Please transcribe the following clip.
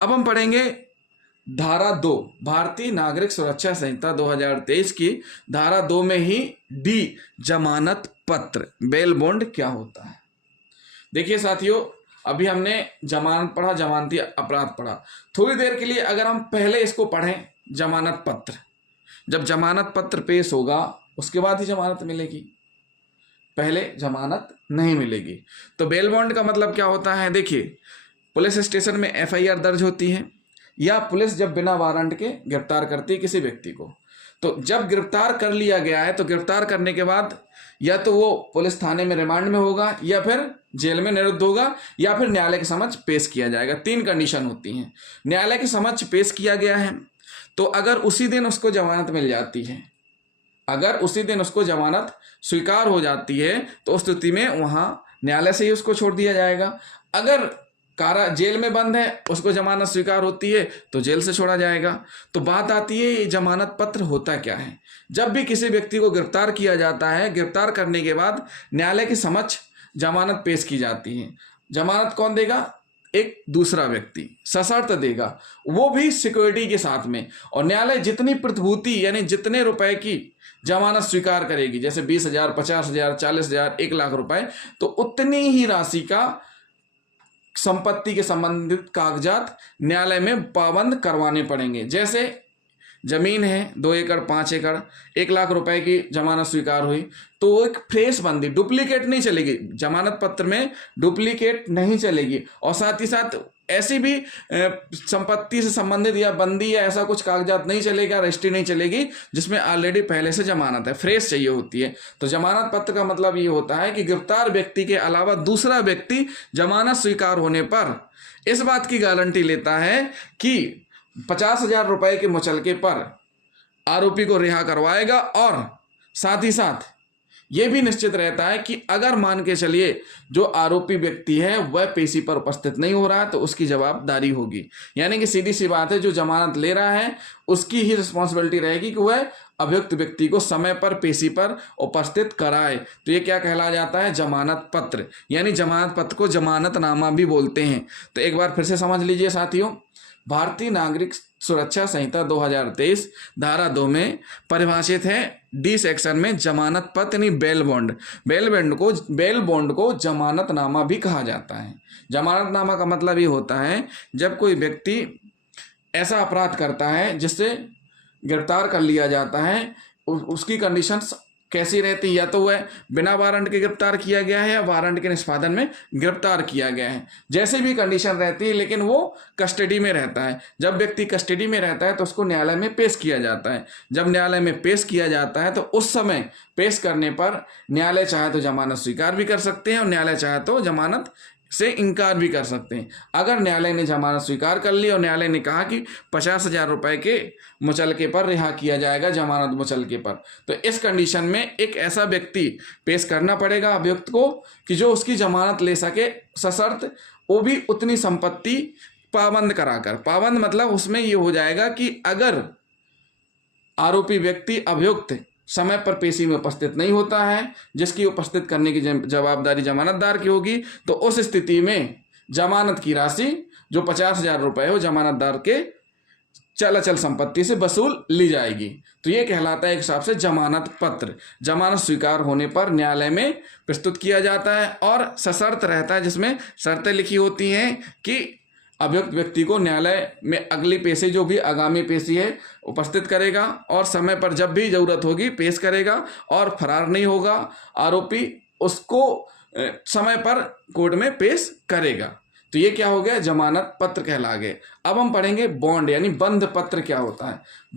अब हम पढ़ेंगे धारा 2 भारतीय नागरिक सुरक्षा संहिता 2023 की धारा 2 में ही डी जमानत पत्र बेल बॉन्ड क्या होता है। देखिए साथियों, अभी हमने जमानत पढ़ा, जमानती अपराध पढ़ा। थोड़ी देर के लिए अगर हम पहले इसको पढ़ें, जमानत पत्र, जब जमानत पत्र पेश होगा उसके बाद ही जमानत मिलेगी, पहले जमानत नहीं मिलेगी। तो बेल बॉन्ड का मतलब क्या होता है। देखिए, पुलिस स्टेशन में एफआईआर दर्ज होती है या पुलिस जब बिना वारंट के गिरफ्तार करती है किसी व्यक्ति को, तो जब गिरफ्तार कर लिया गया है तो गिरफ्तार करने के बाद या तो वो पुलिस थाने में रिमांड में होगा या फिर जेल में निरुद्ध होगा या फिर न्यायालय के समक्ष पेश किया जाएगा। 3 कंडीशन होती हैं। न्यायालय के समक्ष पेश किया गया है तो अगर उसी दिन उसको जमानत मिल जाती है, अगर उसी दिन उसको जमानत स्वीकार हो जाती है तो उस स्थिति में वहां न्यायालय से ही उसको छोड़ दिया जाएगा। अगर कारा जेल में बंद है, उसको जमानत स्वीकार होती है तो जेल से छोड़ा जाएगा। तो बात आती है ये जमानत पत्र होता क्या है। जब भी किसी व्यक्ति को गिरफ्तार किया जाता है, गिरफ्तार करने के बाद न्यायालय के समक्ष जमानत पेश की जाती है। जमानत कौन देगा? एक दूसरा व्यक्ति सशर्त देगा, वो भी सिक्योरिटी के साथ में। और न्यायालय जितनी प्रतिभूति यानी जितने रुपए की जमानत स्वीकार करेगी, जैसे 20,000, 50,000, 40,000, 1,00,000 रुपए, तो उतनी ही राशि का संपत्ति के संबंधित कागजात न्यायालय में पाबंद करवाने पड़ेंगे। जैसे जमीन है 2 एकड़, 5 एकड़, 1,00,000 रुपए की जमानत स्वीकार हुई तो वो एक फ्रेश बंदी, डुप्लीकेट नहीं चलेगी। जमानत पत्र में डुप्लीकेट नहीं चलेगी। और साथ ही साथ ऐसी भी संपत्ति से संबंधित या बंदी या ऐसा कुछ कागजात नहीं चलेगा, रजिस्ट्री नहीं चलेगी जिसमें ऑलरेडी पहले से जमानत है, फ्रेश चाहिए होती है। तो जमानत पत्र का मतलब ये होता है कि गिरफ्तार व्यक्ति के अलावा दूसरा व्यक्ति जमानत स्वीकार होने पर इस बात की गारंटी लेता है कि 50,000 रुपए के मुचलके पर आरोपी को रिहा करवाएगा। और साथ ही साथ यह भी निश्चित रहता है कि अगर मान के चलिए जो आरोपी व्यक्ति है वह पेशी पर उपस्थित नहीं हो रहा है तो उसकी जवाबदारी होगी। यानी कि सीधी सी बात है, जो जमानत ले रहा है उसकी ही रिस्पॉन्सिबिलिटी रहेगी कि वह अभियुक्त व्यक्ति को समय पर पेशी पर उपस्थित कराए। तो ये क्या कहला जाता है? जमानत पत्र। यानी जमानत पत्र को जमानतनामा भी बोलते हैं। तो एक बार फिर से समझ लीजिए साथियों, भारतीय नागरिक सुरक्षा संहिता 2023 धारा 2 में परिभाषित है डी सेक्शन में जमानत पत्र यानी बेल बॉन्ड। बेल बॉन्ड को जमानतनामा भी कहा जाता है। जमानतनामा का मतलब ये होता है जब कोई व्यक्ति ऐसा अपराध करता है जिससे गिरफ्तार कर लिया जाता है, उसकी कंडीशंस कैसी रहती है? या तो वह बिना वारंट के गिरफ्तार किया गया है या वारंट के निष्पादन में गिरफ्तार किया गया है, जैसे भी कंडीशन रहती है, लेकिन वो कस्टडी में रहता है। जब व्यक्ति कस्टडी में रहता है तो उसको न्यायालय में पेश किया जाता है। जब न्यायालय में पेश किया जाता है तो उस समय पेश करने पर न्यायालय चाहे तो जमानत स्वीकार भी कर सकते हैं और न्यायालय चाहे तो जमानत से इनकार भी कर सकते हैं। अगर न्यायालय ने जमानत स्वीकार कर ली और न्यायालय ने कहा कि 50,000 रुपए के मुचलके पर रिहा किया जाएगा, जमानत मुचलके पर, तो इस कंडीशन में एक ऐसा व्यक्ति पेश करना पड़ेगा अभियुक्त को कि जो उसकी जमानत ले सके, सशर्त वो भी उतनी संपत्ति पाबंद कराकर। पाबंद मतलब उसमें ये हो जाएगा कि अगर आरोपी व्यक्ति अभियुक्त समय पर पेशी में उपस्थित नहीं होता है, जिसकी उपस्थित करने की जवाबदारी जमानतदार की होगी, तो उस स्थिति में जमानत की राशि जो 50,000 रुपए हो जमानतदार के चल संपत्ति से वसूल ली जाएगी। तो ये कहलाता है एक हिसाब से जमानत पत्र। जमानत स्वीकार होने पर न्यायालय में प्रस्तुत किया जाता है और सशर्त रहता है, जिसमें शर्तें लिखी होती हैं कि अभियुक्त व्यक्ति को न्यायालय में अगली पेशी जो भी आगामी पेशी है उपस्थित करेगा और समय पर जब भी जरूरत होगी पेश करेगा और फरार नहीं होगा आरोपी, उसको समय पर कोर्ट में पेश करेगा। तो ये क्या हो गया? जमानत पत्र कहला गए। अब हम पढ़ेंगे बॉन्ड यानी बंध पत्र क्या होता है।